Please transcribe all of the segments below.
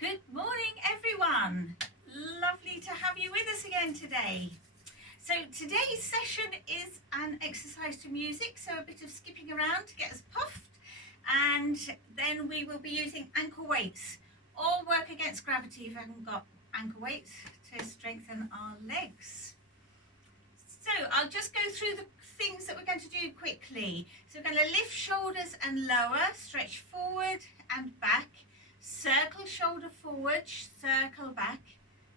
Good morning, everyone. Lovely to have you with us again today. So today's session is an exercise to music, so a bit of skipping around to get us puffed, and then we will be using ankle weights or work against gravity if I haven't got ankle weights to strengthen our legs. So I'll just go through the things that we're going to do quickly. So we're going to lift shoulders and lower, stretch forward and back, circle shoulder forward, circle back,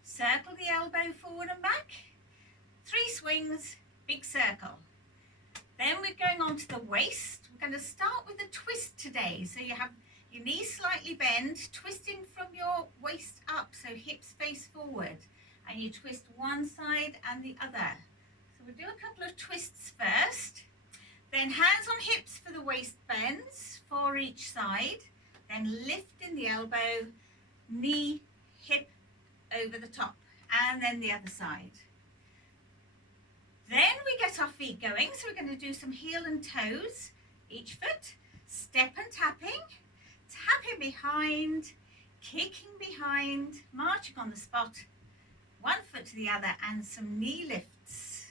circle the elbow forward and back, 3 swings, big circle. Then we're going on to the waist. We're going to start with a twist today. So you have your knees slightly bent, twisting from your waist up, so hips face forward, and you twist one side and the other. So we'll do a couple of twists first, then hands on hips for the waist bends for each side, then lifting the elbow, knee, hip over the top, and then the other side. Then we get our feet going, so we're going to do some heel and toes, each foot, step and tapping behind, kicking behind, marching on the spot, one foot to the other, and some knee lifts.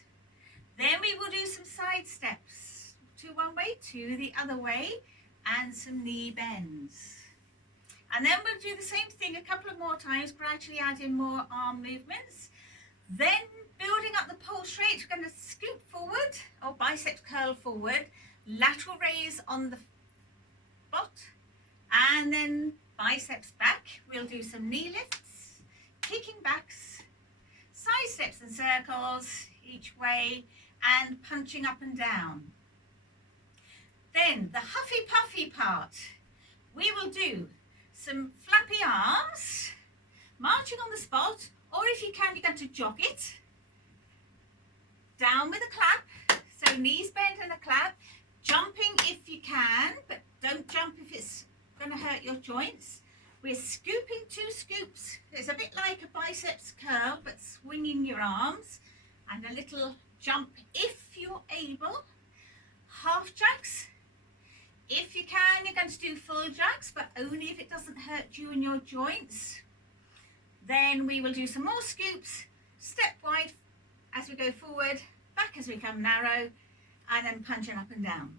Then we will do some side steps, to one way, to the other way, and some knee bends. And then we'll do the same thing a couple of more times, gradually add in more arm movements. Then building up the pole straight, we're going to scoop forward, or biceps curl forward, lateral raise on the spot, and then biceps back. We'll do some knee lifts, kicking backs, side steps and circles each way, and punching up and down. Then the huffy puffy part, we will do some flappy arms, marching on the spot, or if you can, you're going to jog it. Down with a clap, so knees bent and a clap, jumping if you can, but don't jump if it's going to hurt your joints. We're scooping 2 scoops. It's a bit like a biceps curl, but swinging your arms, and a little jump if you're able. Half jacks. If you can, you're going to do full jacks, but only if it doesn't hurt you and your joints. Then we will do some more scoops, step wide as we go forward, back as we come narrow, and then punching up and down.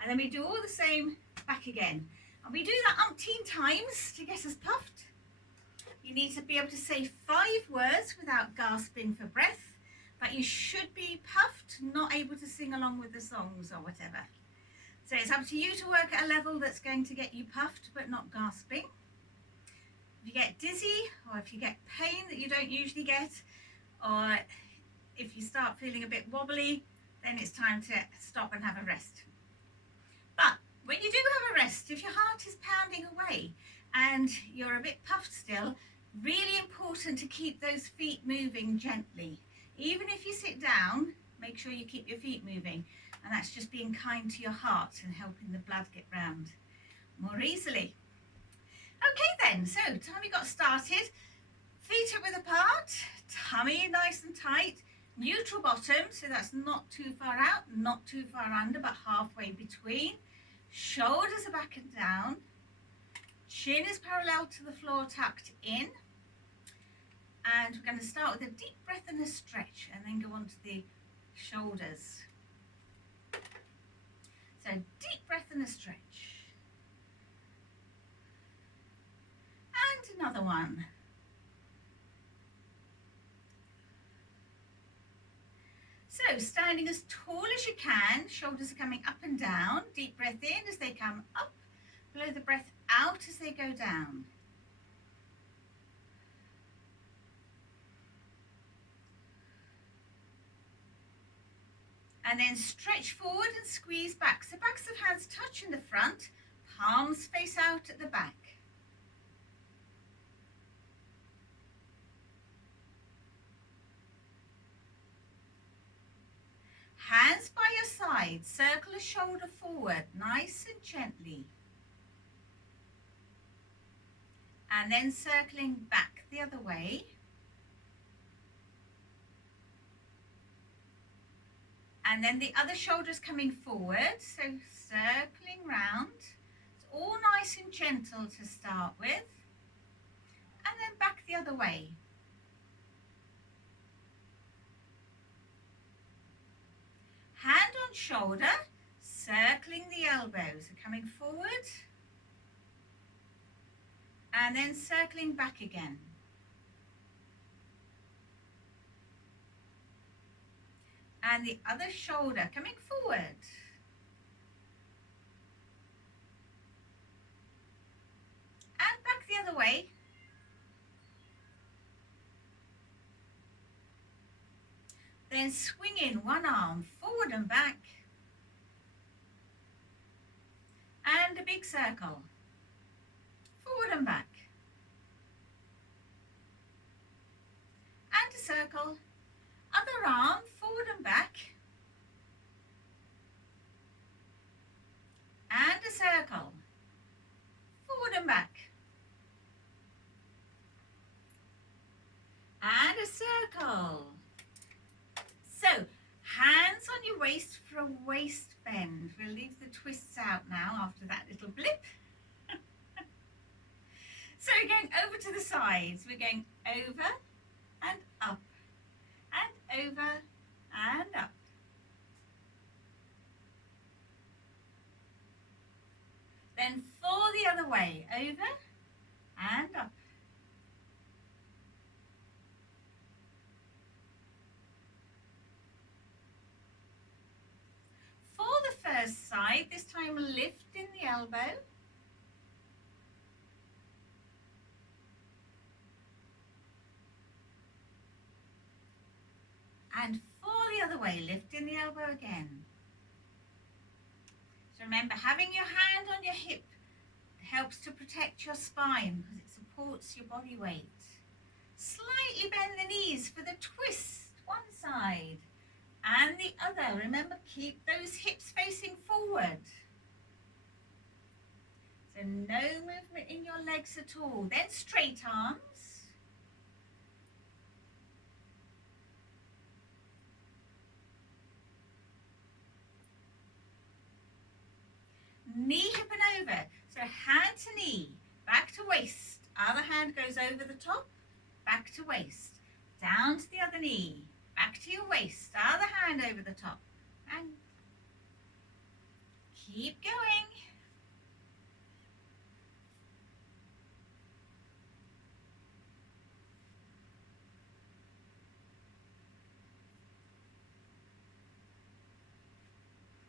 And then we do all the same back again. And we do that umpteen times to get us puffed. You need to be able to say 5 words without gasping for breath, but you should be puffed, not able to sing along with the songs or whatever. So it's up to you to work at a level that's going to get you puffed but not gasping. If you get dizzy, or if you get pain that you don't usually get, or if you start feeling a bit wobbly, then it's time to stop and have a rest. But when you do have a rest, if your heart is pounding away and you're a bit puffed still, really important to keep those feet moving gently. Even if you sit down, make sure you keep your feet moving. And that's just being kind to your heart and helping the blood get round more easily. Okay then, so time we got started. Feet are width apart, tummy nice and tight, neutral bottom, so that's not too far out, not too far under, but halfway between. Shoulders are back and down. Chin is parallel to the floor, tucked in. And we're going to start with a deep breath and a stretch, and then go on to the shoulders. So deep breath and a stretch. And another one. So standing as tall as you can, shoulders are coming up and down. Deep breath in as they come up, blow the breath out as they go down. And then stretch forward and squeeze back. So backs of hands touch in the front, palms face out at the back. Hands by your side, circle a shoulder forward, nice and gently. And then circling back the other way. And then the other shoulder's coming forward, so circling round. It's all nice and gentle to start with. the other way. Hand on shoulder, circling the elbows, so coming forward and then circling back again. And the other shoulder coming forward. And back the other way. Then swinging one arm forward and back. And a big circle. Forward and back. And a circle. Other arm forward and back. And a circle. Forward and back. And a circle. So, hands on your waist for a waist bend. We'll leave the twists out now after that little blip. So we're going over to the sides. We're going over and up and over and up. Then for the other way, over and up. For the first side, this time lift in the elbow. And for the other way, lift in the elbow again. So remember, having your hand on your hip helps to protect your spine because it supports your body weight. Slightly bend the knees for the twist, one side and the other. Remember, keep those hips facing forward. So no movement in your legs at all. Then straight arms. Knee, hip and over. So hand to knee, back to waist. Other hand goes over the top, back to waist. Down to the other knee, back to your waist. Other hand over the top. And keep going.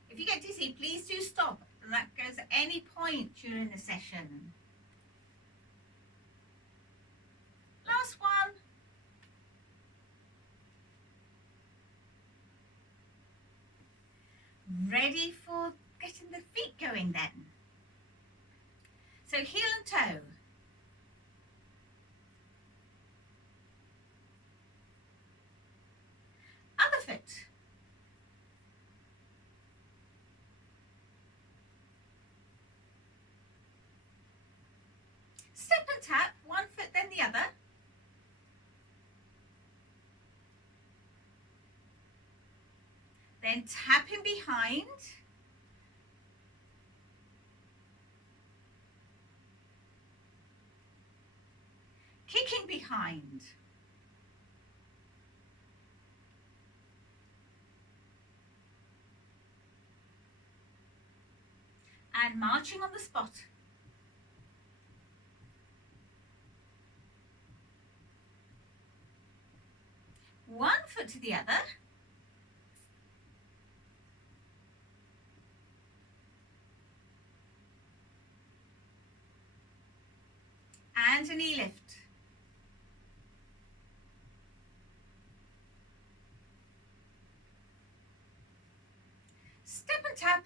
If you get dizzy, please do stop. And that goes at any point during the session. Last one. Ready for getting the feet going then. So heel and toe. Other foot. Step and tap, one foot then the other. Then tapping behind. Kicking behind. And marching on the spot. One foot to the other. And a knee lift. Step and tap.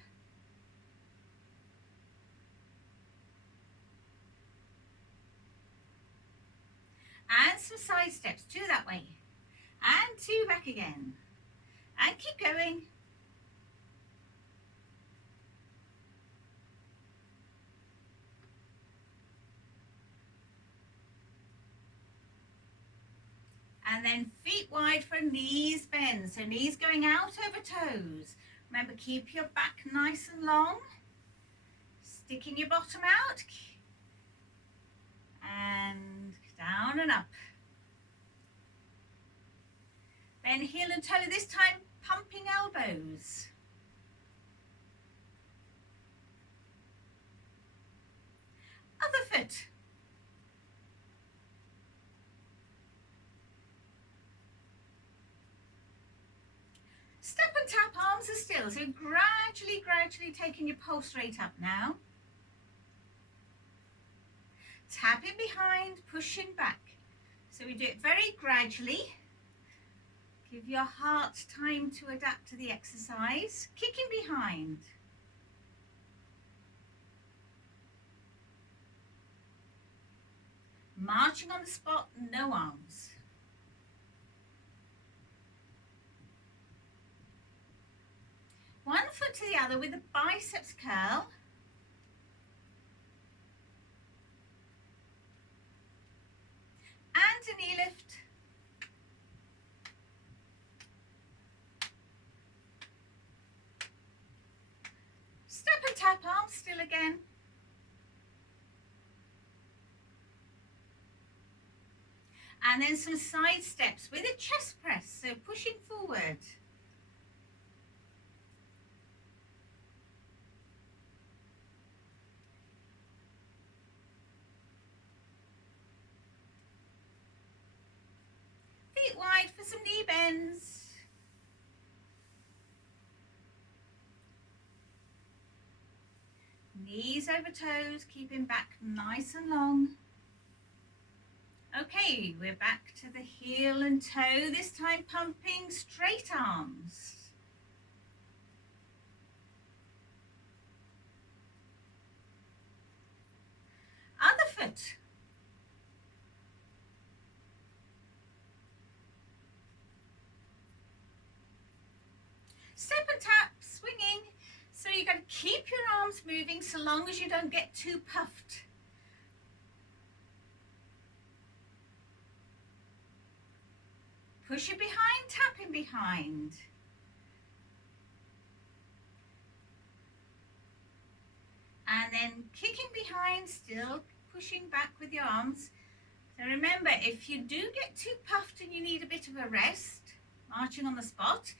And some side steps, 2 that way. And 2 back again. And keep going. And then feet wide for knees bend. So knees going out over toes. Remember, keep your back nice and long. Sticking your bottom out. And down and up. Then heel and toe, this time pumping elbows. Other foot. Step and tap, arms are still. So gradually taking your pulse rate up now. Tapping behind, pushing back. So we do it very gradually. Give your heart time to adapt to the exercise. Kicking behind. Marching on the spot, no arms. One foot to the other with a biceps curl. And a knee lift. Step and tap, arms still again. And then some side steps with a chest press, so pushing forward. Feet wide for some knee bends. Knees over toes, keeping back nice and long. Okay, we're back to the heel and toe, this time pumping straight arms. Other foot. Step and tap, swinging. So you're going to keep your arms moving so long as you don't get too puffed. Pushing behind, tapping behind. And then kicking behind, still pushing back with your arms. So remember, if you do get too puffed and you need a bit of a rest, marching on the spot,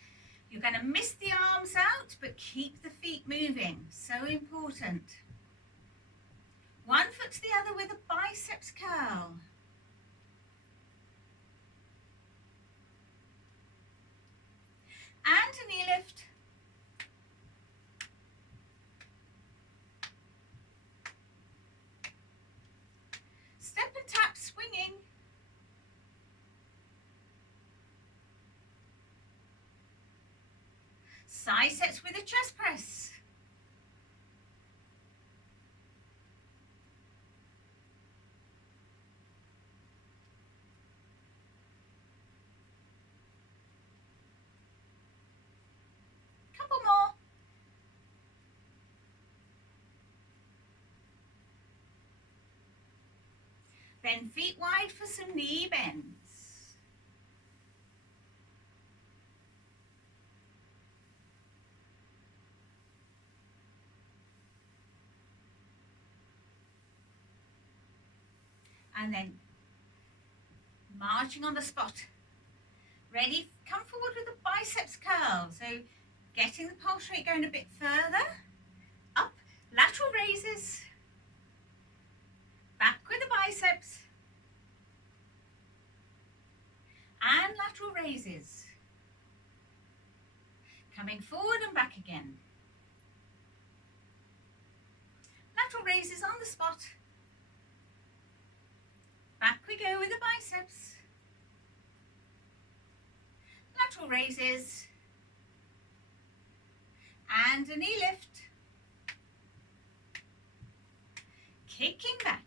you're going to miss the arms out, but keep the feet moving. So important. One foot to the other with a biceps curl. And a knee lift. Step and tap, swinging. Side sets with a chest press. Couple more. Then feet wide for some knee bends. And then marching on the spot. Ready? Come forward with a biceps curl. So getting the pulse rate going a bit further. Up, lateral raises. Back with the biceps. And lateral raises. Coming forward and back again. Lateral raises on the spot. Back we go with the biceps. Lateral raises. And a knee lift. Kicking back.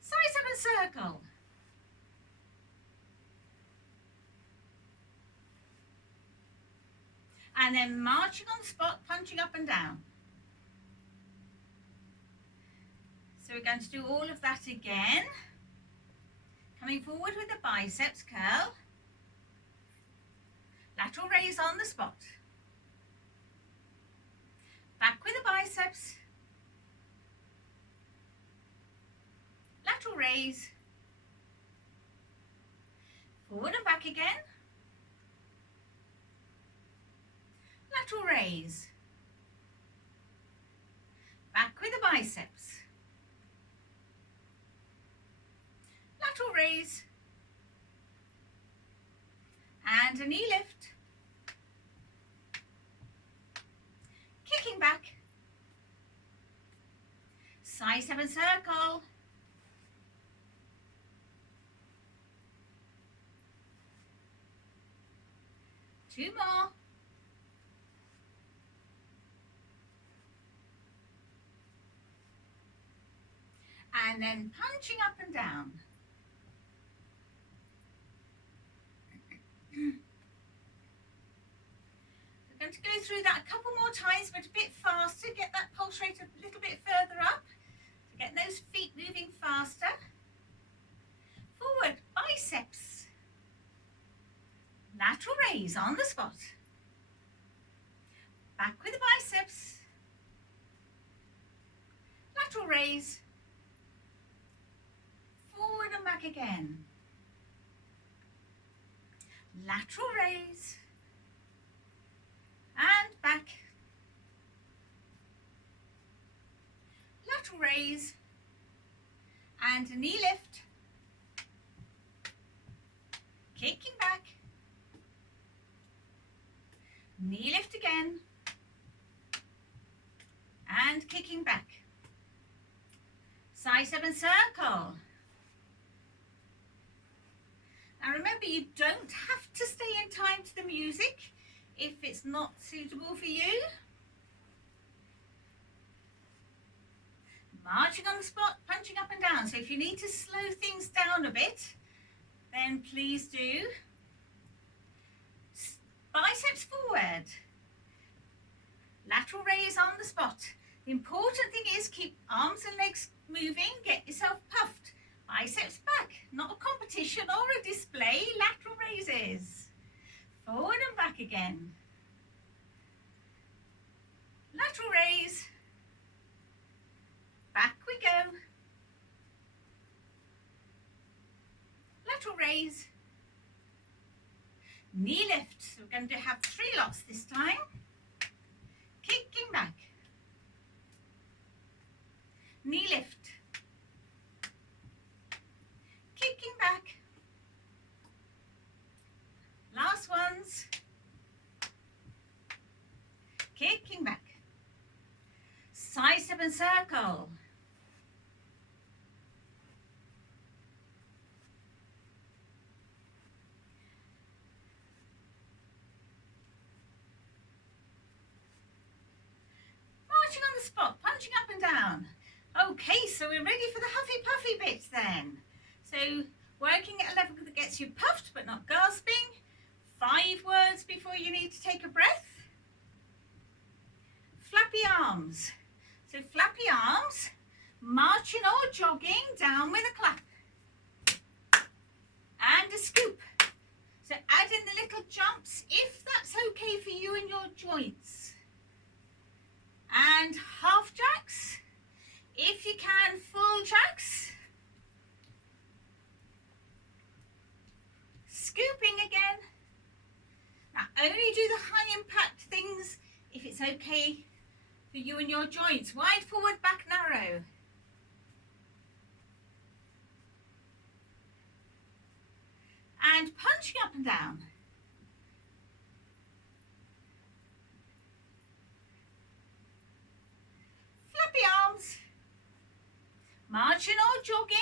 Side step and circle. And then marching on the spot, punching up and down. So we're going to do all of that again. Coming forward with the biceps curl. Lateral raise on the spot. Back with the biceps. Lateral raise. Forward and back again. Lateral raise. Back with the biceps. Lateral raise. And a knee lift. Kicking back. Side 7 circle. Two more. And then punching up and down. We're going to go through that a couple more times, but a bit faster. Get that pulse rate a little bit further up. So get those feet moving faster. Forward, biceps. Lateral raise on the spot. Back with the biceps. Lateral raise. Forward and back again. Lateral raise. And back. Lateral raise. And a knee lift. Kicking back. Knee lift again. And kicking back. Side 7 circle. Now remember, you don't have to stay in time to the music if it's not suitable for you. Marching on the spot, punching up and down. So if you need to slow things down a bit, then please do. Biceps forward. Lateral raise on the spot. The important thing is keep arms and legs moving, get yourself puffed. Biceps back, not a competition or a display, lateral raises. Forward and back again. Lateral raise. Back we go. Lateral raise. Knee lift. So we're going to have 3 lots this time. Kicking back. Knee lift. Kicking back. Last ones. Kicking back. Side 7 circle. Marching on the spot, punching up and down. Okay, so we're ready for the huffy puffy bits then. So working at a level that gets you puffed but not gasping. 5 words before you need to take a breath. Flappy arms. So flappy arms, marching or jogging down with a clap. And a scoop. So add in the little jumps if that's okay for you and your joints. And half jacks. If you can, full jacks. Scooping again. Now only do the high impact things if it's okay for you and your joints. Wide forward, back narrow. And punching up and down. Flappy arms. Marching or jogging.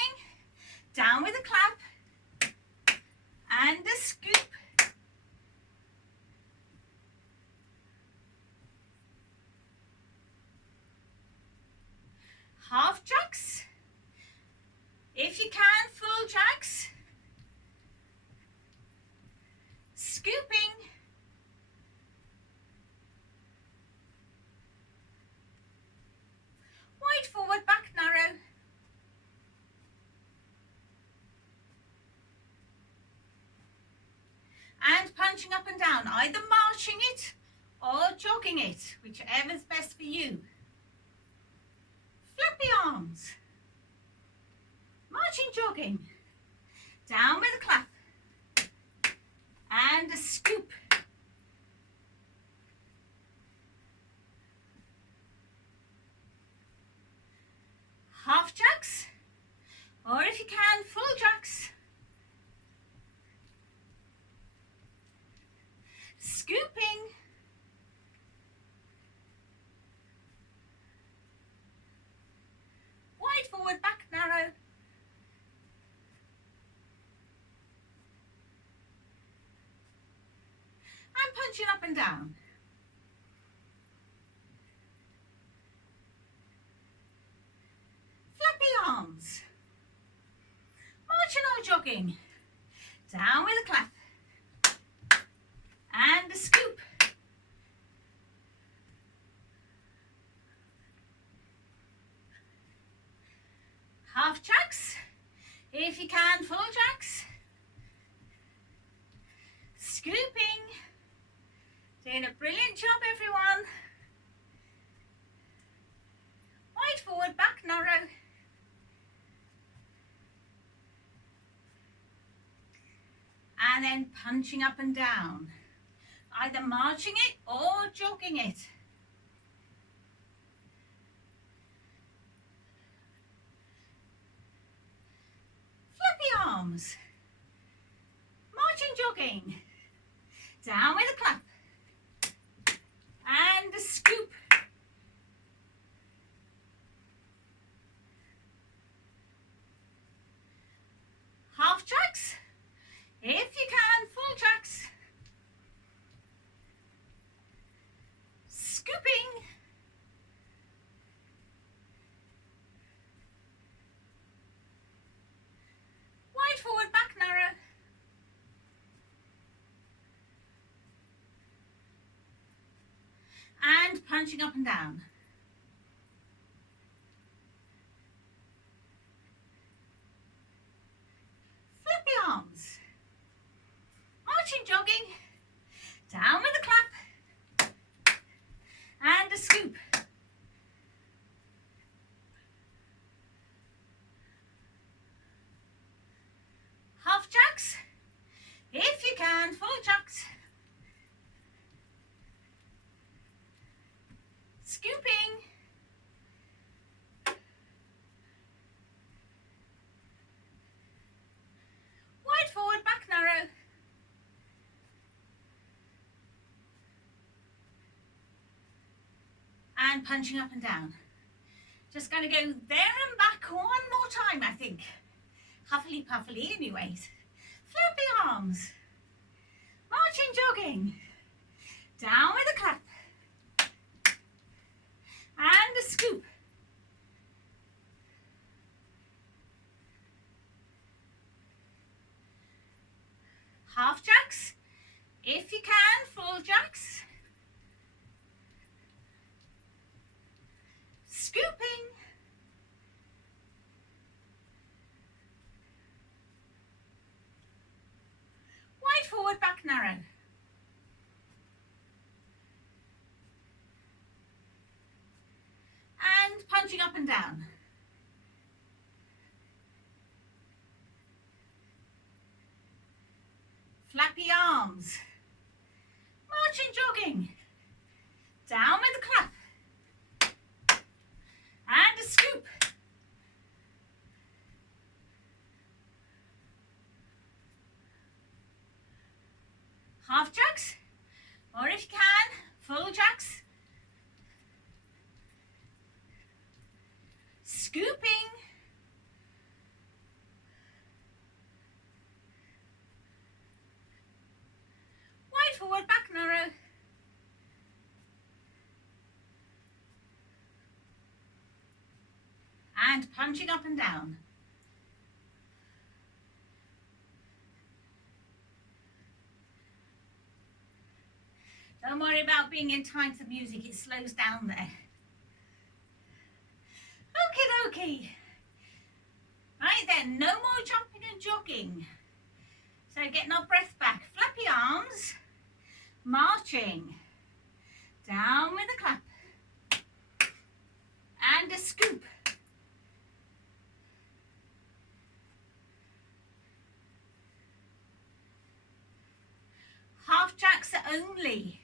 Down with a clap. And a scoop. Half jacks. If you can, full jacks. Scooping. Wide forward, back narrow. And punching up and down, either marching it or jogging it, whichever's best for you. Flappy arms. Marching, jogging. Down with a clap. and a scoop. Half jacks, or if you can, full jacks. Scooping. Wide forward, back narrow. And punching up and down. Flappy arms. Marching or jogging. Down with a clap. And a scoop. Half jacks. If you can, full jacks. Scooping. Doing a brilliant job, everyone. Wide forward, back narrow. And then punching up and down. Either marching it or jogging it. Flappy arms. Marching, jogging. Down with a clap. And a scoop. Half jacks. If you can, full jacks. Scooping. Wide forward, back narrow. And punching up and down. Flappy arms. Marching, jogging. Down with a clap. And a scoop. Half jacks. If you can, full jacks. Scooping. Wide forward, back narrow. And punching up and down. Just going to go there and back one more time, I think. Huffily puffily anyways. Flappy arms. Marching, jogging. Down with a clap. And a scoop. Half jacks. If you can, full jacks. Scooping. Wide forward, back narrow. And punching up and down. Flappy arms. Marching, jogging. Down with a clap. And a scoop. Half jacks, or if you can, full jacks. Scooping. Wide forward, back narrow. And punching up and down. Don't worry about being in time to the music, it slows down there. Okie dokie. Right then, no more jumping and jogging. So getting our breath back. Flappy arms, marching. Down with a clap. And a scoop. only,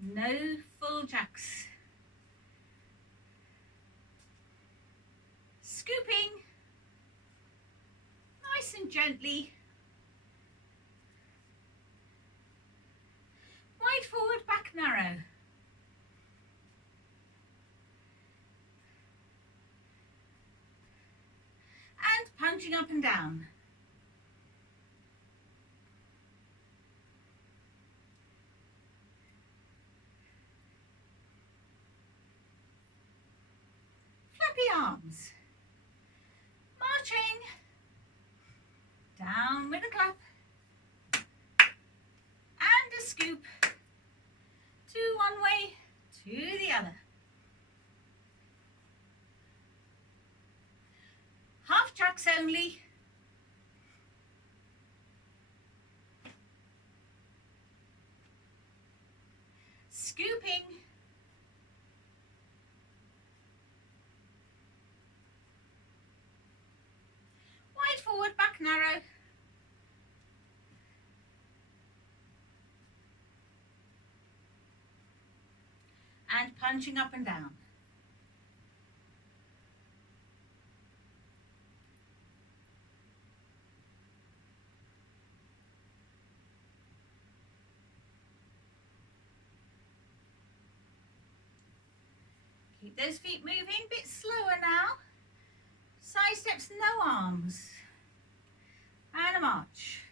no full jacks. Scooping, nice and gently. Wide forward, back narrow. And punching up and down. Flappy arms. Marching. Down with a clap. And a scoop. To one way, to the other. Half jacks only. Scooping. Wide forward, back narrow. And punching up and down. Keep those feet moving, a bit slower now. Side steps, no arms. And a march.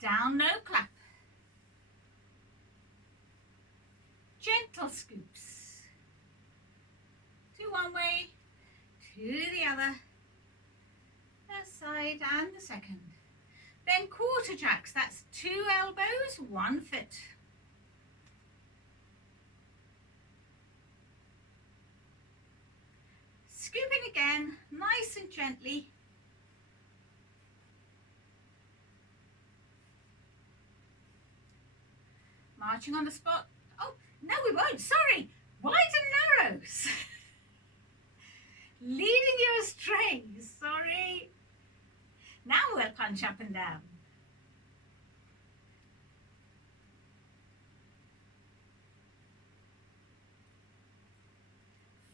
Down, no clap. Gentle scoops. To one way, to the other. The side and the second. Then quarter jacks, that's 2 elbows, 1 foot. Scooping again, nice and gently. Marching on the spot. Oh, no we won't, sorry. Wide and narrows. Leading you astray, sorry. Now we'll punch up and down.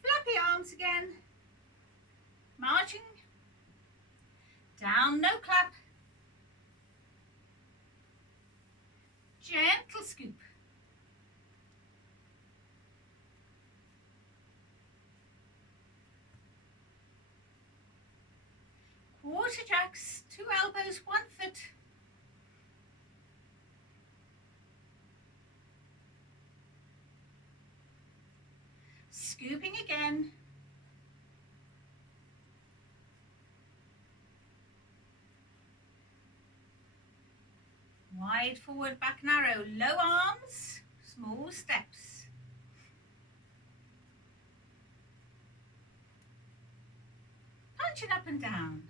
Flappy arms again. Marching. Down, no clap. Gentle scoop. Quarter jacks, 2 elbows, 1 foot. Scooping again. Wide forward, back narrow, low arms, small steps. Punching up and down.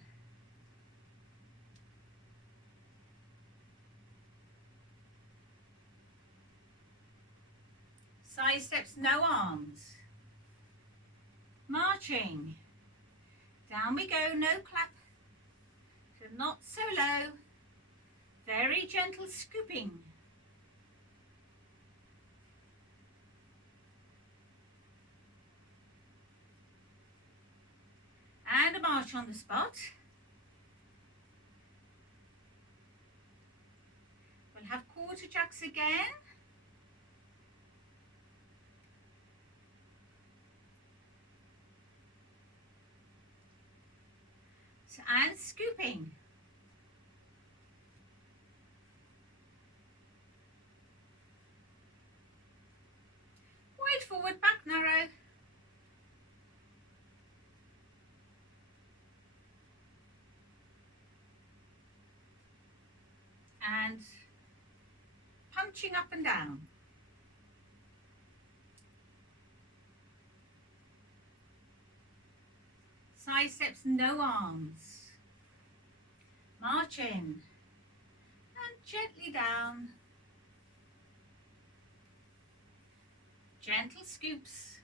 Side steps, no arms. Marching. Down we go, no clap. So not so low. Very gentle scooping. And a march on the spot. We'll have quarter jacks again. And scooping. Wide forward, back narrow. And punching up and down. Side steps, no arms. March in and gently down. Gentle scoops.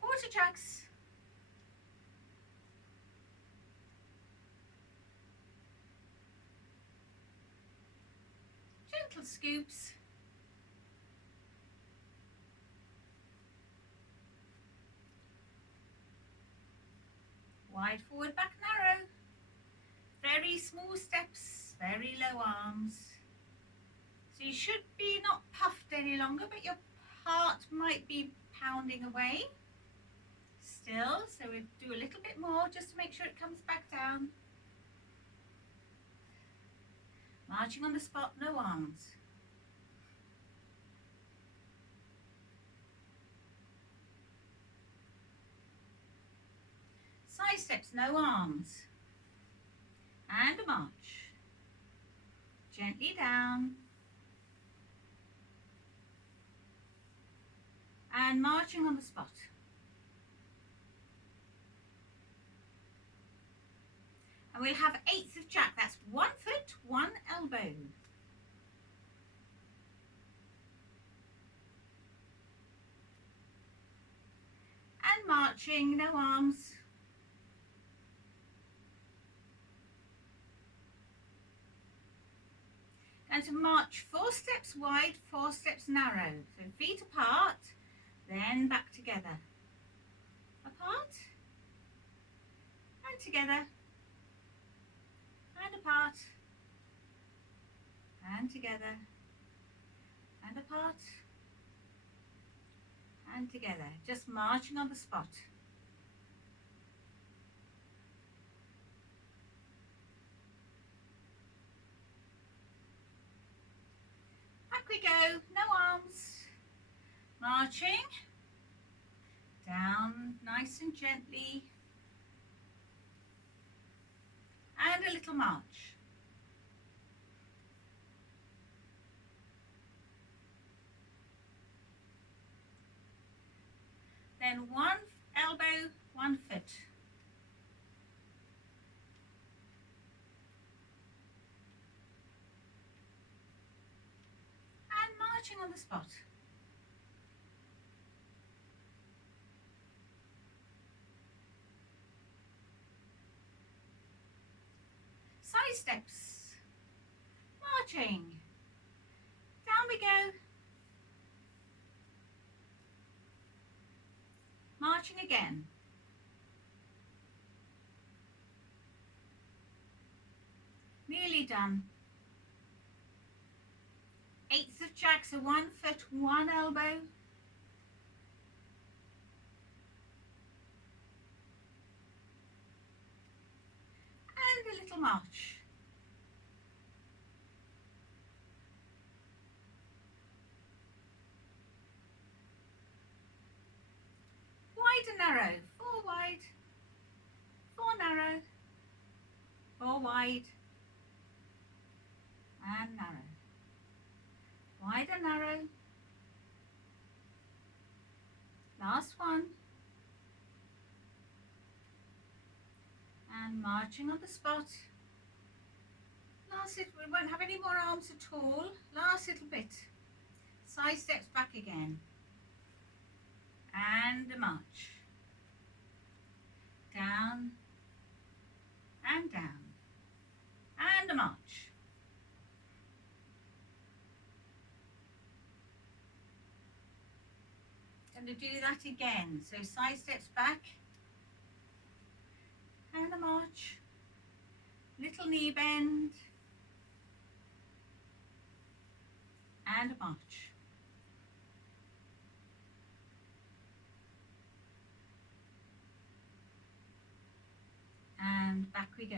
Quarter jacks. little scoops. Wide forward, back narrow. Very small steps, very low arms. So you should be not puffed any longer, but your heart might be pounding away still. So we'll do a little bit more just to make sure it comes back down. Marching on the spot, no arms. Side steps, no arms. And a march. Gently down. And marching on the spot. And we'll have eighths of jack. That's 1 foot, 1 elbow. And marching, no arms. Going to march 4 steps wide, 4 steps narrow. So feet apart, then back together. Apart, and together, and apart, and together, and apart, and together. Just marching on the spot. Back we go, no arms. Marching down nice and gently. And a little march. Then 1 elbow, 1 foot. And marching on the spot. Side steps. Marching. Down we go. Marching again. Nearly done. Eighths of jack, so 1 foot, 1 elbow. And a little march. Wide and narrow, 4 wide, 4 narrow, 4 wide, and narrow. Wide and narrow. Last one. And marching on the spot. Last little, we won't have any more arms at all. Last little bit. Side steps back again. And a march. Down and down. And a march. Going to do that again. So side steps back. And a march. Little knee bend. And a march. And back we go.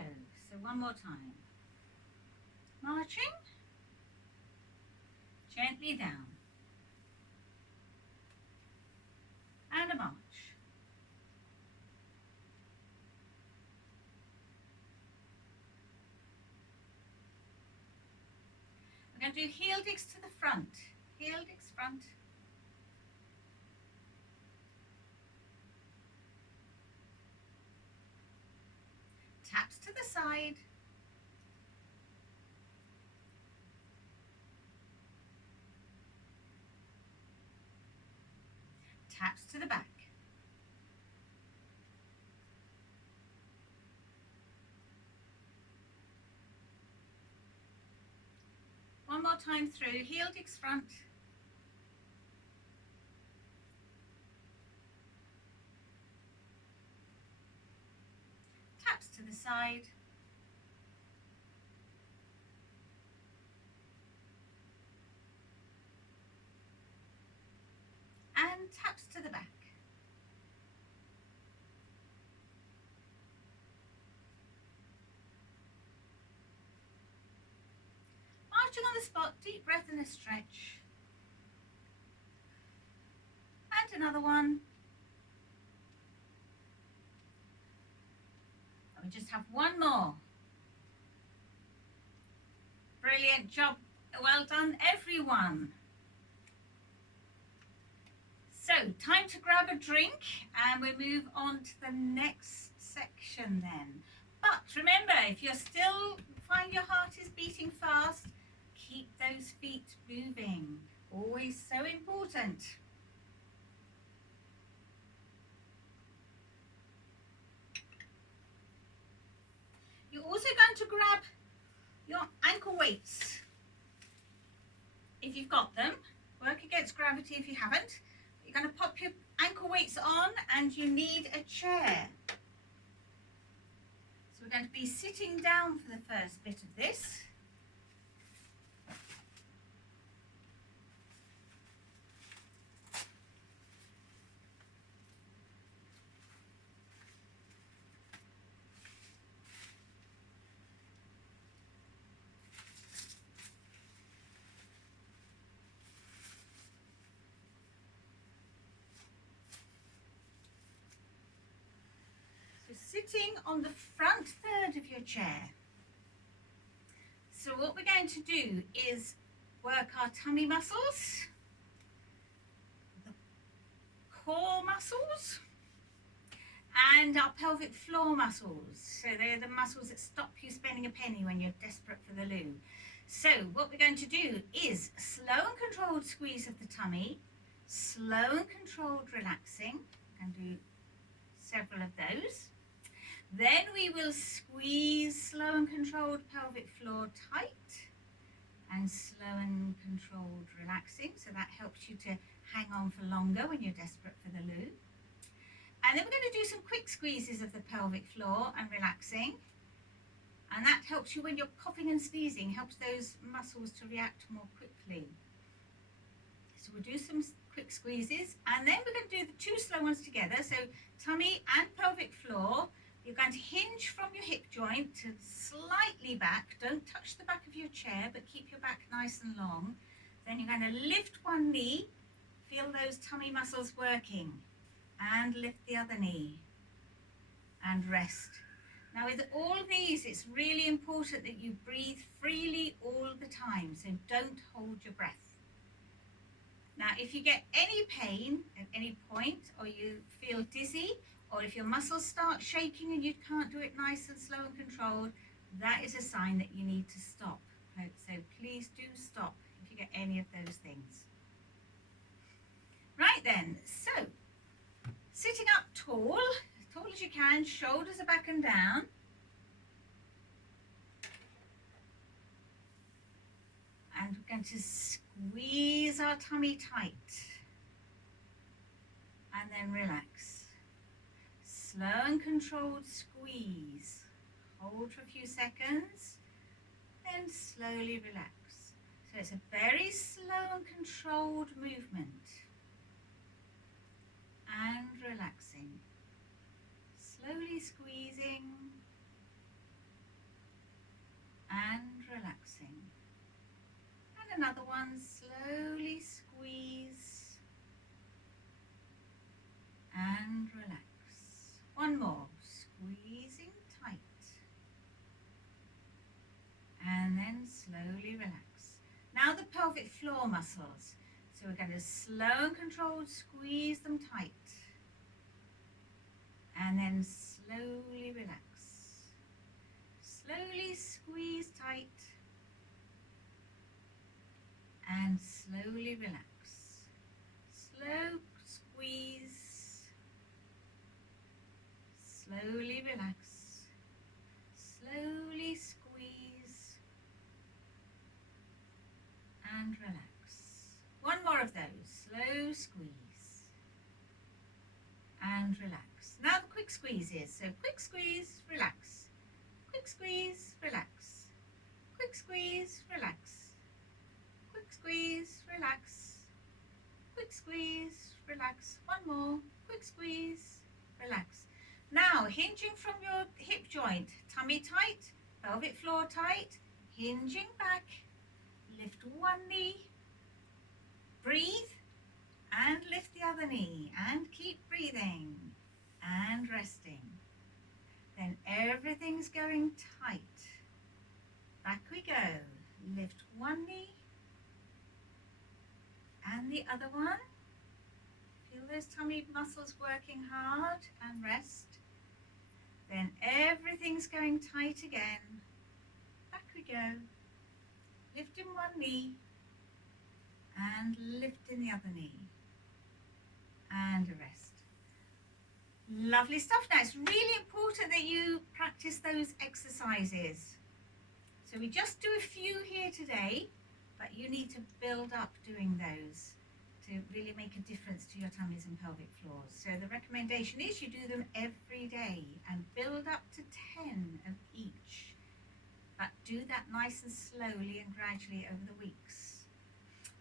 So one more time. Marching. Gently down. And a march. We're going to do heel digs to the front. Heel digs front. Taps to the side. Taps to the back. one more time through, heel digs front. Taps to the side. And taps to the back. Marching on the spot, deep breath and a stretch. And another one. And we just have one more. Brilliant job. Well done, everyone. So, time to grab a drink and we move on to the next section then. But remember, if you're still find your heart is beating fast, keep those feet moving. Always so important. You're also going to grab your ankle weights. If you've got them, work against gravity if you haven't. You're going to pop your ankle weights on and you need a chair. So we're going to be sitting down for the first bit of this. Sitting on the front third of your chair. So what we're going to do is work our tummy muscles, the core muscles, and our pelvic floor muscles. So they're the muscles that stop you spending a penny when you're desperate for the loo. So what we're going to do is slow and controlled squeeze of the tummy, slow and controlled relaxing. I'm going to do several of those. Then we will squeeze slow and controlled pelvic floor tight and slow and controlled relaxing. So that helps you to hang on for longer when you're desperate for the loo. And then we're going to do some quick squeezes of the pelvic floor and relaxing. And that helps you when you're coughing and sneezing, helps those muscles to react more quickly. So we'll do some quick squeezes and then we're going to do the two slow ones together. So tummy and pelvic floor. You're going to hinge from your hip joint to slightly back. Don't touch the back of your chair, but keep your back nice and long. Then you're going to lift one knee. Feel those tummy muscles working. And lift the other knee. And rest. Now with all these, it's really important that you breathe freely all the time. So don't hold your breath. Now if you get any pain at any point, or you feel dizzy, or if your muscles start shaking and you can't do it nice and slow and controlled, that is a sign that you need to stop. So please do stop if you get any of those things. Right then, so sitting up tall as you can, shoulders are back and down. And we're going to squeeze our tummy tight. And then relax. Slow and controlled squeeze. Hold for a few seconds, then slowly relax. So it's a very slow and controlled movement. And relaxing. Slowly squeezing and relaxing. And another one, slowly squeeze and relax. One more, squeezing tight and then slowly relax. Now the pelvic floor muscles. So we're going to slow and controlled squeeze them tight and then slowly relax. Slowly squeeze tight and slowly relax. Slow squeeze. Slowly relax, slowly squeeze and relax. One more of those. Slow squeeze and relax. Now the quick squeezes. So quick squeeze, relax. Quick squeeze, relax. Quick squeeze, relax. Quick squeeze, relax. Quick squeeze, relax. One more. Quick squeeze, relax. Now hinging from your hip joint. Tummy tight, pelvic floor tight. Hinging back. Lift one knee. Breathe and lift the other knee. And keep breathing and resting. Then everything's going tight. Back we go. Lift one knee and the other one. Feel those tummy muscles working hard and rest. Then everything's going tight again. Back we go. Lifting one knee and lifting the other knee. And a rest. Lovely stuff. Now it's really important that you practice those exercises. So we just do a few here today, but you need to build up doing those to really make a difference to your tummies and pelvic floors. So the recommendation is you do them every day and build up to 10 of each. But do that nice and slowly and gradually over the weeks.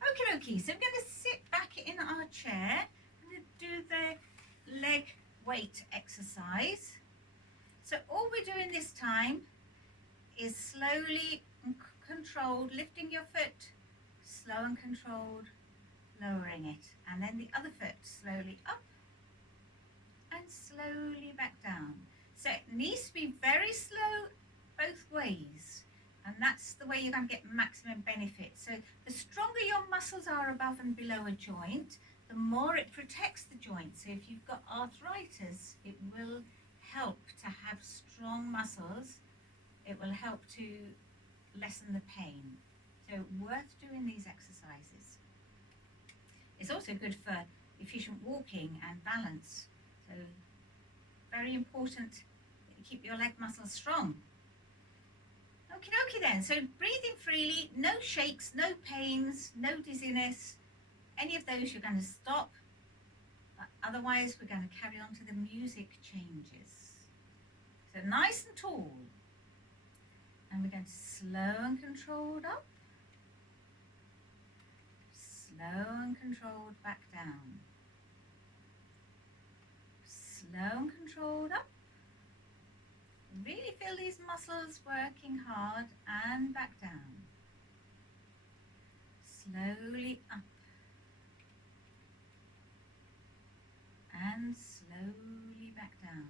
Okie dokie, so we're going to sit back in our chair and do the leg weight exercise. So all we're doing this time is slowly and controlled, lifting your foot, slow and controlled, lowering it, and then the other foot slowly up and slowly back down. So it needs to be very slow both ways, and that's the way you're going to get maximum benefit. So the stronger your muscles are above and below a joint, the more it protects the joint. So if you've got arthritis, it will help to have strong muscles. It will help to lessen the pain. So worth doing these exercises. It's also good for efficient walking and balance. So very important that you keep your leg muscles strong. Okie dokie then. So breathing freely, no shakes, no pains, no dizziness. Any of those you're going to stop. But otherwise we're going to carry on to the music changes. So nice and tall. And we're going to slow and controlled up, slow and controlled back down, slow and controlled up. Really feel these muscles working hard and back down, slowly up and slowly back down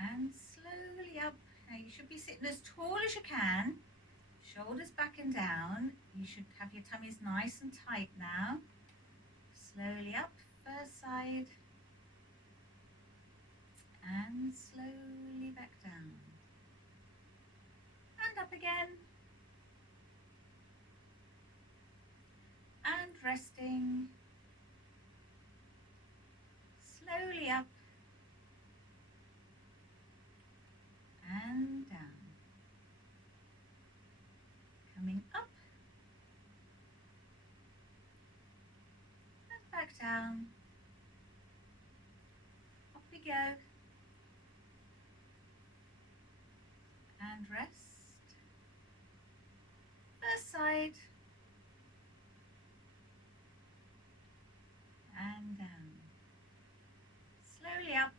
and slowly up. Now you should be sitting as tall as you can, shoulders back and down. You should have your tummies nice and tight now. Slowly up, first side, and slowly back down. And up again. And resting. Slowly up. And down. Coming up and back down. Up we go. And rest. First side. And down. Slowly up.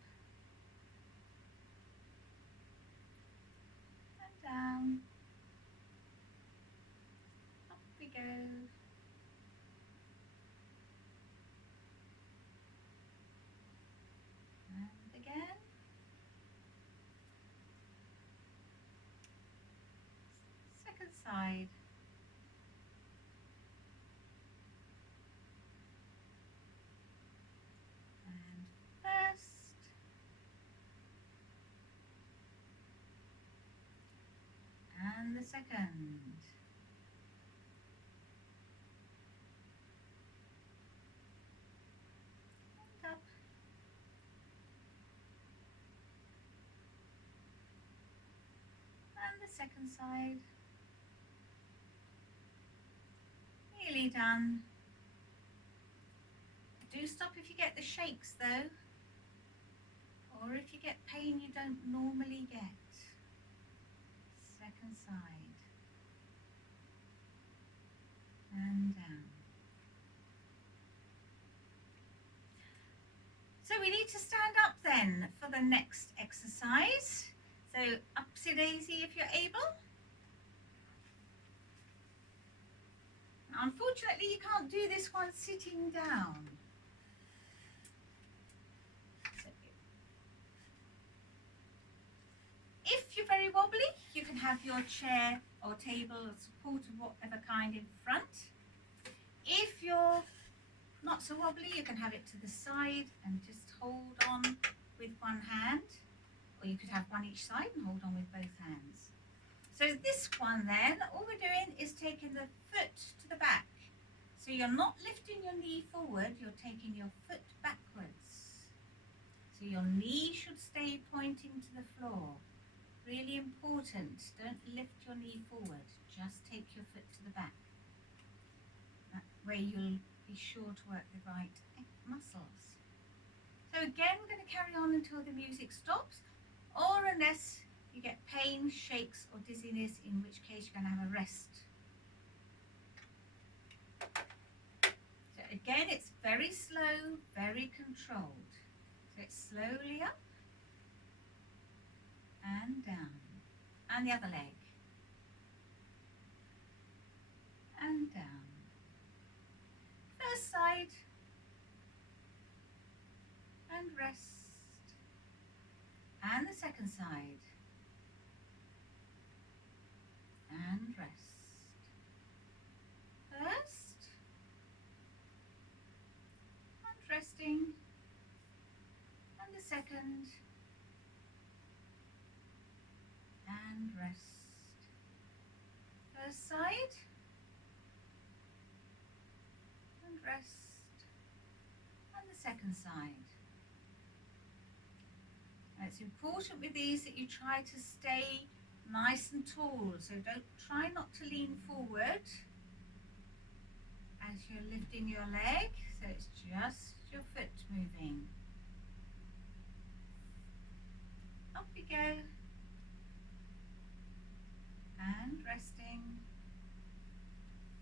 Down, up we go, and again, second side, and first, and the second, and up, and the second side, nearly done. Do stop if you get the shakes though, or if you get pain you don't normally get. Second side. And down. So we need to stand up then for the next exercise. So upsy daisy if you're able. Unfortunately you can't do this one sitting down. So if you're very wobbly, you can have your chair or table or support of whatever kind in front. If you're not so wobbly, you can have it to the side and just hold on with one hand, or you could have one each side and hold on with both hands. So this one then, all we're doing is taking the foot to the back. So you're not lifting your knee forward, you're taking your foot backwards. So your knee should stay pointing to the floor. Really important, don't lift your knee forward, just take your foot to the back. That way you'll be sure to work the right muscles. So again, we're going to carry on until the music stops, or unless you get pain, shakes or dizziness, in which case you're going to have a rest. So again, it's very slow, very controlled. So it's slowly up and down, and the other leg, and down. First side, and rest, and the second side, and rest. First, and resting, and the second, and rest. First side, and rest, and the second side. Now it's important with these that you try to stay nice and tall, so try not to lean forward as you're lifting your leg, so it's just your foot moving. Up we go, and resting,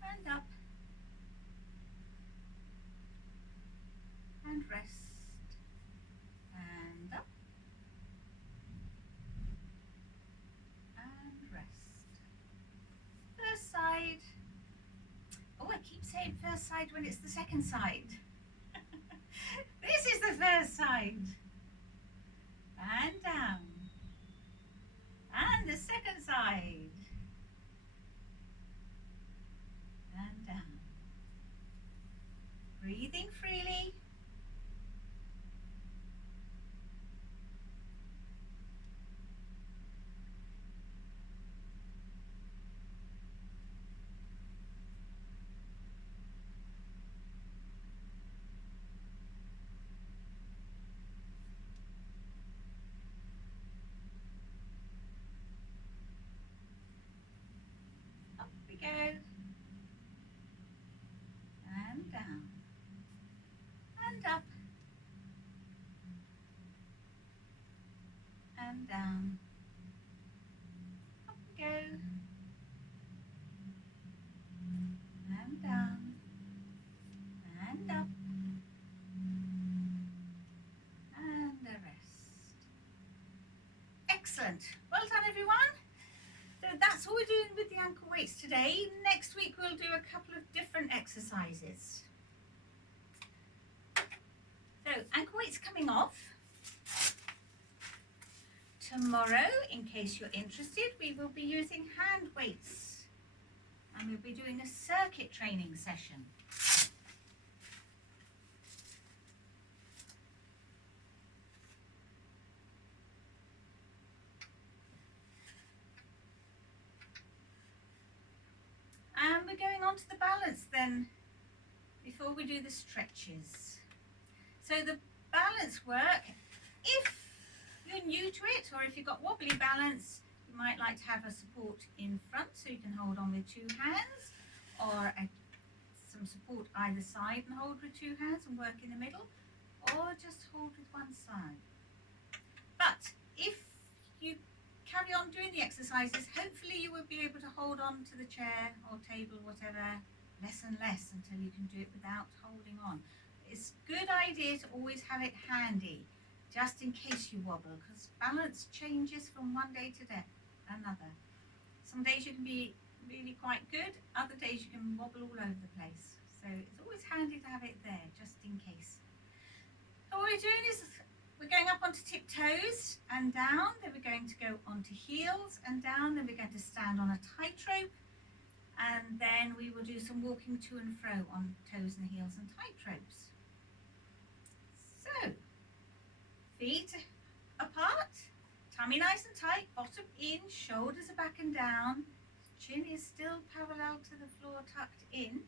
and up, and rest, and up, and rest. First side. Oh, I keep saying first side when it's the second side. This is the first side. And down. And the second side. And down. Breathing freely. Up we go. And down. And up. And down. Up we go. And down. And up. And the rest. Excellent. Well done, everyone. So that's all we're doing with the ankle weights today. Next week we'll do a couple of different exercises. So ankle weights coming off. Tomorrow, in case you're interested, we will be using hand weights, and we'll be doing a circuit training session. And we're going on to the balance then, before we do the stretches. So the balance work, if you're new to it, or if you've got wobbly balance, you might like to have a support in front so you can hold on with two hands, or a some support either side and hold with two hands and work in the middle, or just hold with one side. But if you carry on doing the exercises, hopefully you will be able to hold on to the chair or table, whatever, less and less until you can do it without holding on. It's a good idea to always have it handy, just in case you wobble, because balance changes from one day to another. Some days you can be really quite good, other days you can wobble all over the place. So it's always handy to have it there, just in case. So what we're doing is we're going up onto tiptoes and down, then we're going to go onto heels and down, then we're going to stand on a tightrope, and then we will do some walking to and fro on toes and heels and tightropes. So, feet apart, tummy nice and tight, bottom in, shoulders are back and down, chin is still parallel to the floor, tucked in.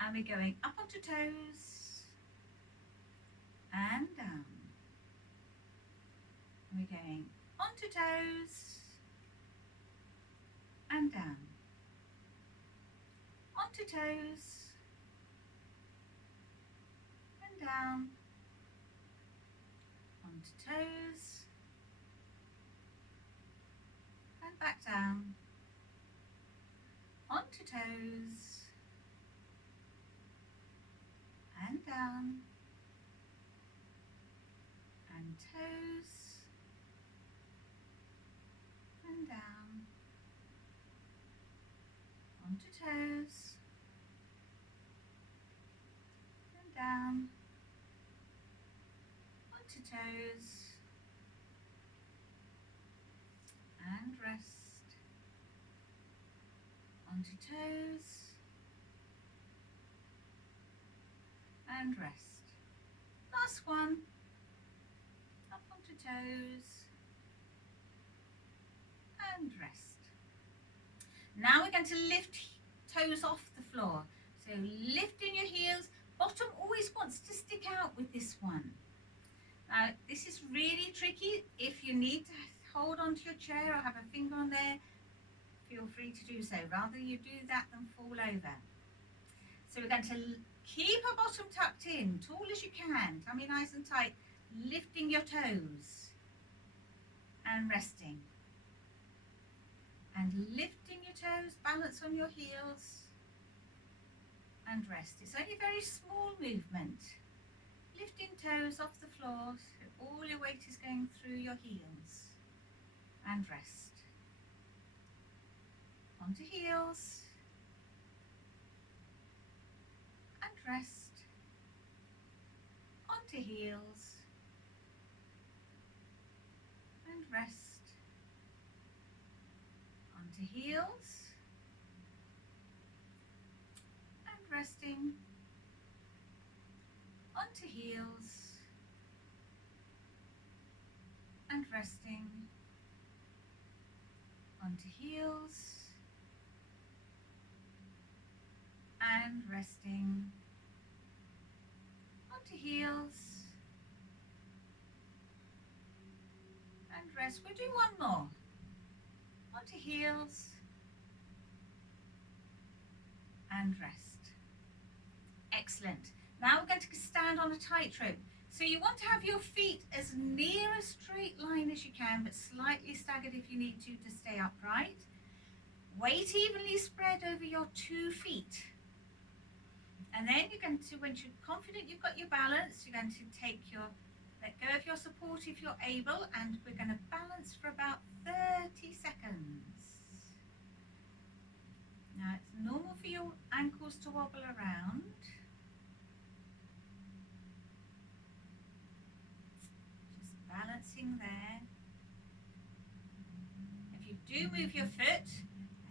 And we're going up onto toes and down. And we're going onto toes and down. Onto toes and down. Onto toes and back down. Onto toes and down, and toes and down, onto toes and down, onto toes and rest, onto toes and rest. Last one. Up onto toes and rest. Now we're going to lift toes off the floor. So lifting your heels. Bottom always wants to stick out with this one. Now this is really tricky. If you need to hold onto your chair or have a finger on there, feel free to do so. Rather you do that than fall over. So we're going to keep our bottom tucked in, tall as you can, tummy nice and tight, lifting your toes and resting. And lifting your toes, balance on your heels and rest. It's only a very small movement. Lifting toes off the floor, so all your weight is going through your heels and rest. Onto heels. And rest, onto heels, and rest, onto heels, and resting, onto heels, and resting, onto heels, and resting, onto heels and rest. We'll do one more. Onto heels and rest. Excellent. Now we're going to stand on a tightrope. So you want to have your feet as near a straight line as you can, but slightly staggered if you need to stay upright. Weight evenly spread over your 2 feet. And then you're going to, once you're confident you've got your balance, you're going to let go of your support if you're able, and we're going to balance for about 30 seconds. Now it's normal for your ankles to wobble around. Just balancing there. If you do move your foot,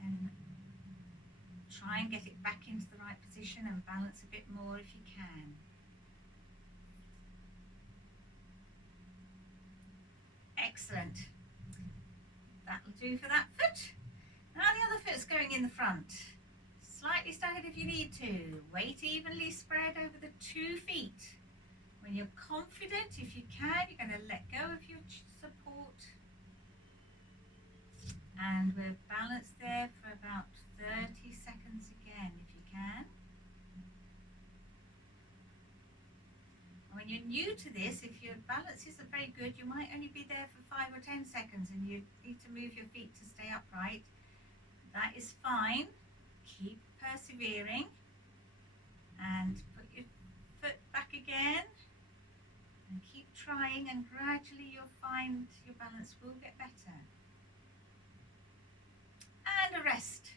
then try and get it back into the right position and balance a bit more if you can. Excellent. That'll do for that foot. Now the other foot's going in the front. Slightly staggered if you need to. Weight evenly spread over the 2 feet. When you're confident, if you can, you're going to let go of your support. And we're balanced there for about 30 seconds to this, if your balance isn't very good, you might only be there for 5 or 10 seconds and you need to move your feet to stay upright. That is fine. Keep persevering and put your foot back again and keep trying, and gradually you'll find your balance will get better. And a rest.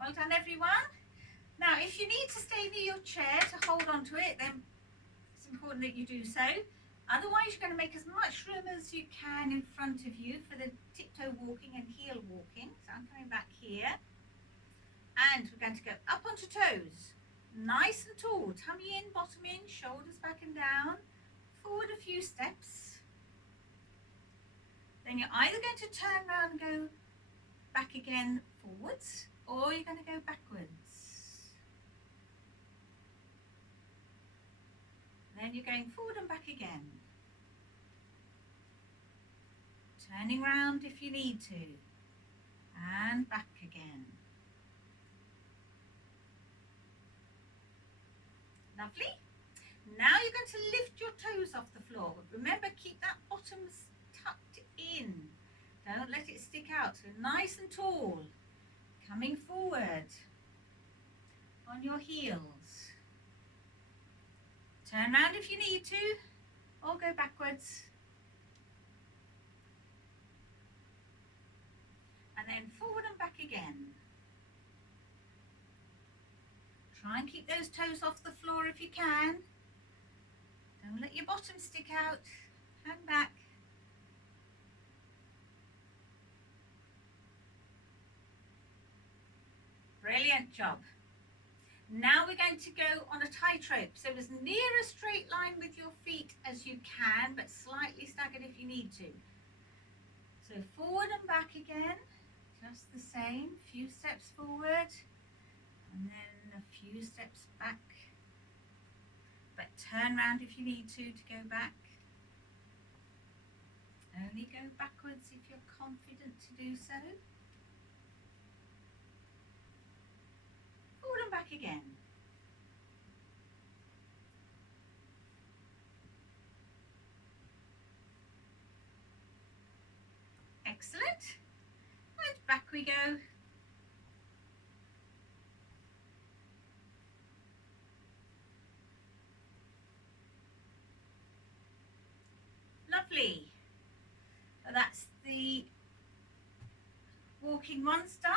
Well done, everyone. Now, if you need to stay near your chair to hold on to it, then it's important that you do so. Otherwise, you're going to make as much room as you can in front of you for the tiptoe walking and heel walking. So I'm coming back here. And we're going to go up onto toes. Nice and tall. Tummy in, bottom in, shoulders back and down. Forward a few steps. Then you're either going to turn around and go back again forwards, or you're going to go backwards. Then you're going forward and back again. Turning round if you need to. And back again. Lovely. Now you're going to lift your toes off the floor. Remember, keep that bottom tucked in. Don't let it stick out. So nice and tall. Coming forward on your heels. Turn round if you need to, or go backwards. And then forward and back again. Try and keep those toes off the floor if you can. Don't let your bottom stick out. Hang back. Brilliant job. Now we're going to go on a tightrope. So as near a straight line with your feet as you can, but slightly staggered if you need to. So forward and back again, just the same. Few steps forward and then a few steps back. But turn round if you need to go back. Only go backwards if you're confident to do so. Forward and back again. Excellent. And back we go. Lovely. So that's the walking ones done.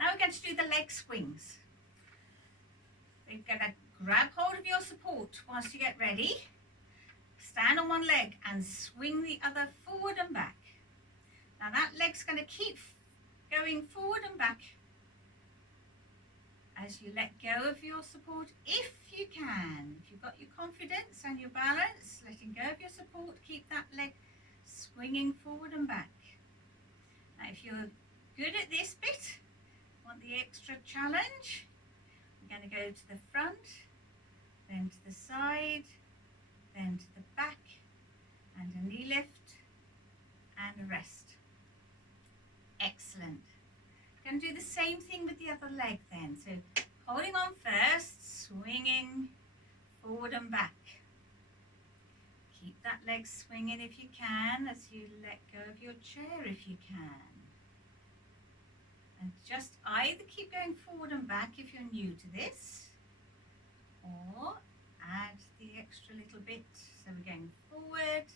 Now we're going to do the leg swings. You're going to grab hold of your support whilst you get ready. Stand on one leg and swing the other forward and back. Now that leg's going to keep going forward and back as you let go of your support if you can. If you've got your confidence and your balance, letting go of your support, keep that leg swinging forward and back. Now if you're good at this bit, want the extra challenge, we're going to go to the front, then to the side, then to the back, and a knee lift, and a rest. Excellent. Going to do the same thing with the other leg then. So holding on first, swinging forward and back. Keep that leg swinging if you can, as you let go of your chair if you can. And just either keep going forward and back if you're new to this, or add the extra little bit. So we're going forward,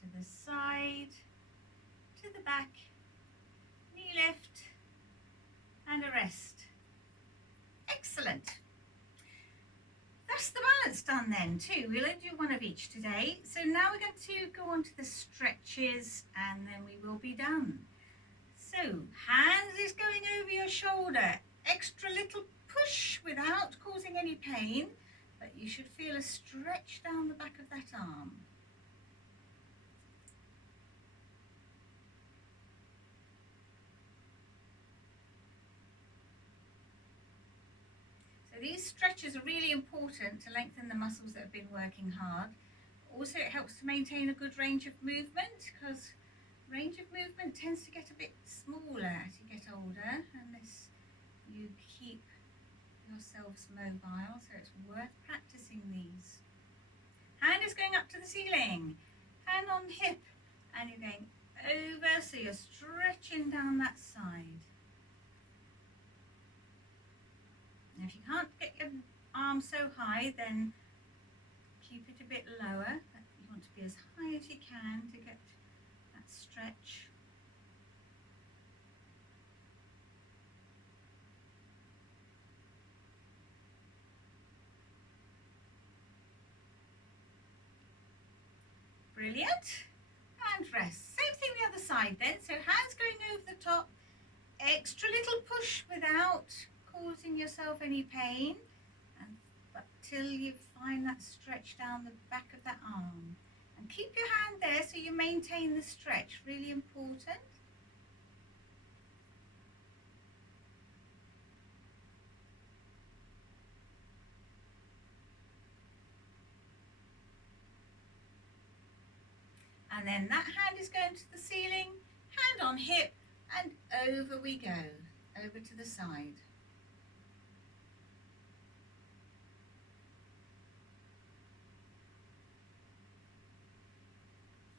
to the side, to the back, knee lift, and a rest. Excellent. That's the balance done then too. We'll only do one of each today. So now we're going to go on to the stretches and then we will be done. So hands is going over your shoulder. Extra little push without causing any pain, but you should feel a stretch down the back of that arm. So these stretches are really important to lengthen the muscles that have been working hard. Also, it helps to maintain a good range of movement, because range of movement tends to get a bit smaller as you get older, unless you keep yourselves mobile, so it's worth practicing these. Hand is going up to the ceiling. Hand on hip, and you're going over, so you're stretching down that side. Now if you can't get your arm so high, then keep it a bit lower. You want to be as high as you can to get that stretch. Brilliant. And rest. Same thing the other side then. So hands going over the top. Extra little push without causing yourself any pain. But till you find that stretch down the back of that arm. And keep your hand there so you maintain the stretch. Really important. And then that hand is going to the ceiling, hand on hip, and over we go, over to the side.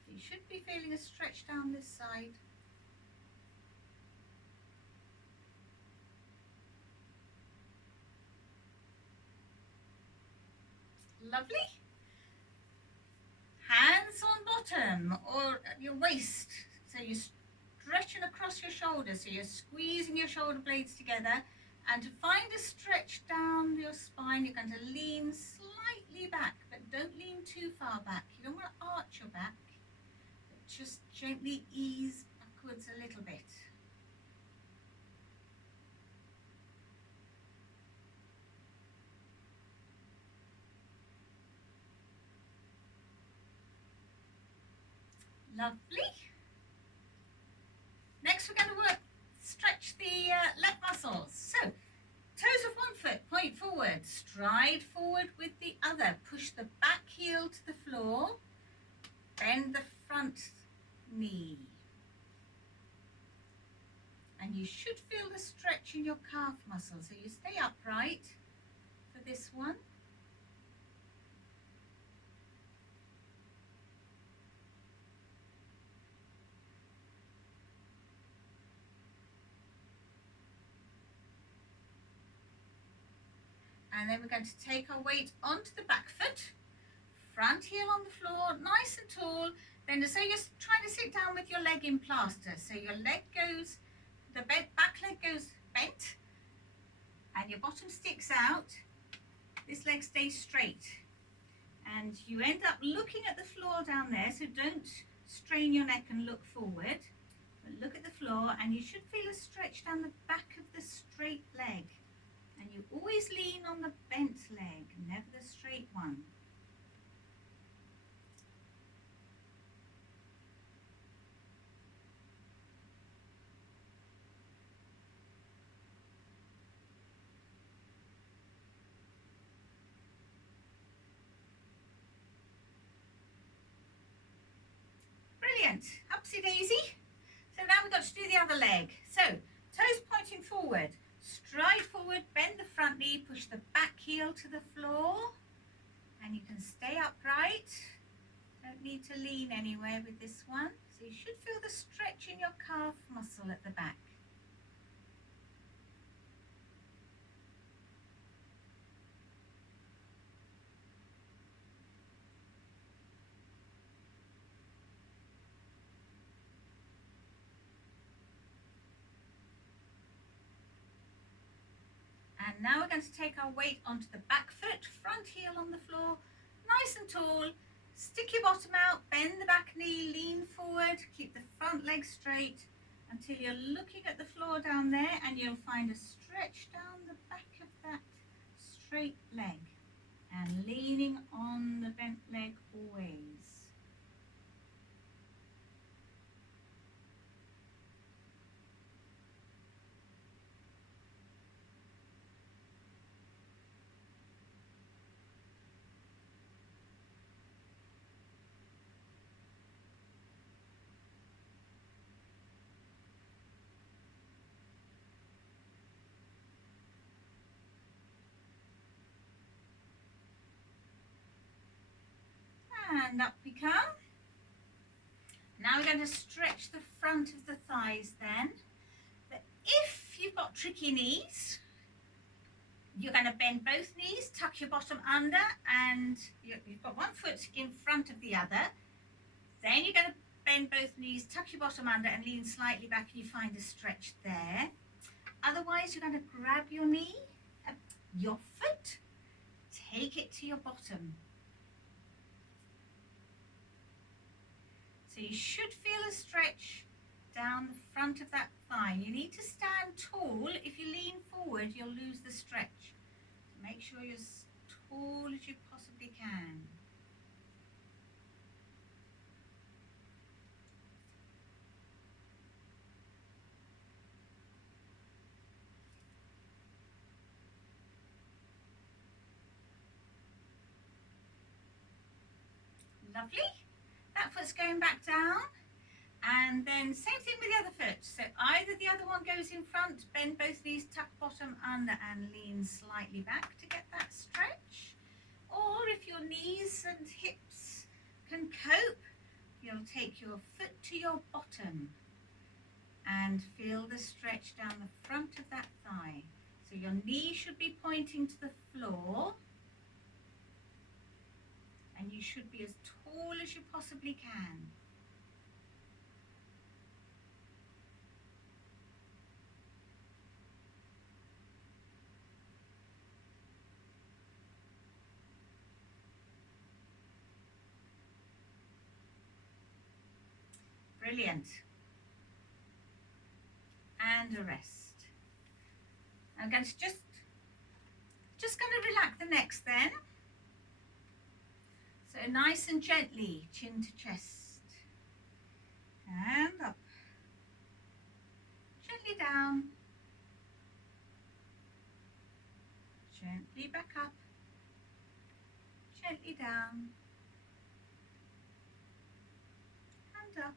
You should be feeling a stretch down this side. Lovely. Hands on bottom or at your waist, so you're stretching across your shoulders, so you're squeezing your shoulder blades together, and to find a stretch down your spine you're going to lean slightly back, but don't lean too far back. You don't want to arch your back, but just gently ease backwards a little bit. Lovely. Next we're going to stretch the leg muscles. So toes of one foot, point forward, stride forward with the other. Push the back heel to the floor, bend the front knee. And you should feel the stretch in your calf muscle. So you stay upright for this one. And then we're going to take our weight onto the back foot, front heel on the floor, nice and tall. Then so you're trying to sit down with your leg in plaster. So your leg goes, the back leg goes bent, and your bottom sticks out. This leg stays straight. And you end up looking at the floor down there, so don't strain your neck and look forward. But look at the floor, and you should feel a stretch down the back of the straight leg. And you always lean on the bent leg, never the straight one. Brilliant. Upsy daisy. So now we've got to do the other leg. So toes pointing forward. Stride forward, bend the front knee, push the back heel to the floor, and you can stay upright. Don't need to lean anywhere with this one. So you should feel the stretch in your calf muscle at the back. And now we're going to take our weight onto the back foot, front heel on the floor, nice and tall. Stick your bottom out, bend the back knee, lean forward, keep the front leg straight until you're looking at the floor down there, and you'll find a stretch down the back of that straight leg, and leaning on the bent leg always. and up we come. Now we're going to stretch the front of the thighs then. But if you've got tricky knees, you're going to bend both knees, tuck your bottom under, and you've got one foot in front of the other. Then you're going to bend both knees, tuck your bottom under and lean slightly back, and you find a stretch there. Otherwise, you're going to grab your knee, your foot, take it to your bottom. So you should feel a stretch down the front of that thigh. You need to stand tall. If you lean forward, you'll lose the stretch. So make sure you're as tall as you possibly can. Lovely. That foot's going back down, and then same thing with the other foot. So either the other one goes in front, bend both knees, tuck bottom under and lean slightly back to get that stretch, or if your knees and hips can cope, you'll take your foot to your bottom and feel the stretch down the front of that thigh. So your knee should be pointing to the floor, and you should be as tall as you possibly can. Brilliant. And a rest. I'm going to just going to relax the necks then. So nice and gently, chin to chest, and up, gently down, gently back up, gently down, and up,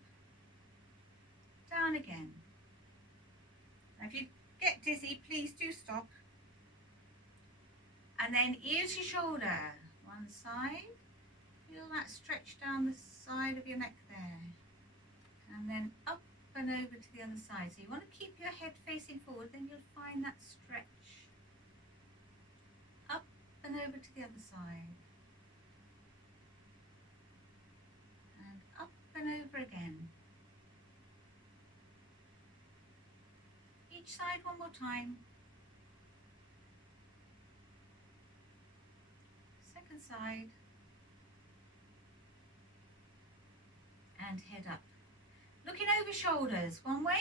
down again. Now if you get dizzy, please do stop. And then ear to shoulder, one side. Feel that stretch down the side of your neck there, and then up and over to the other side. So you want to keep your head facing forward, then you'll find that stretch. Up and over to the other side, and up and over again. Each side one more time. Second side. And head up. Looking over shoulders, one way,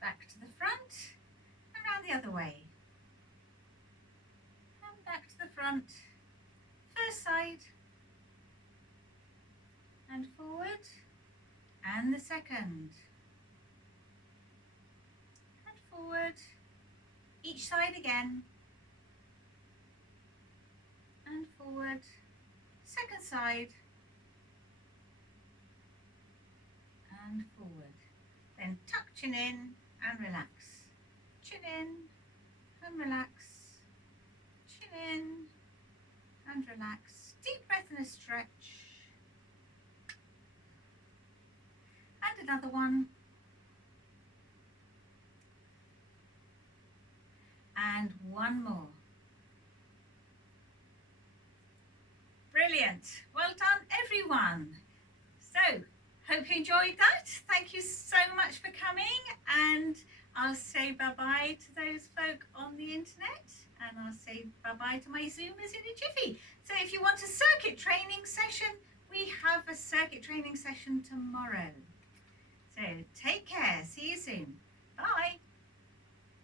back to the front, and round the other way. And back to the front, first side, and forward, and the second. And forward, each side again, and forward, second side, and forward. Then tuck chin in and relax. Chin in and relax. Chin in and relax. Deep breath and a stretch. And another one. And one more. Brilliant. Well done, everyone. So, hope you enjoyed that. Thank you so much for coming, and I'll say bye-bye to those folk on the internet, and I'll say bye-bye to my Zoomers in a jiffy. So if you want a circuit training session, we have a circuit training session tomorrow. So take care. See you soon. Bye.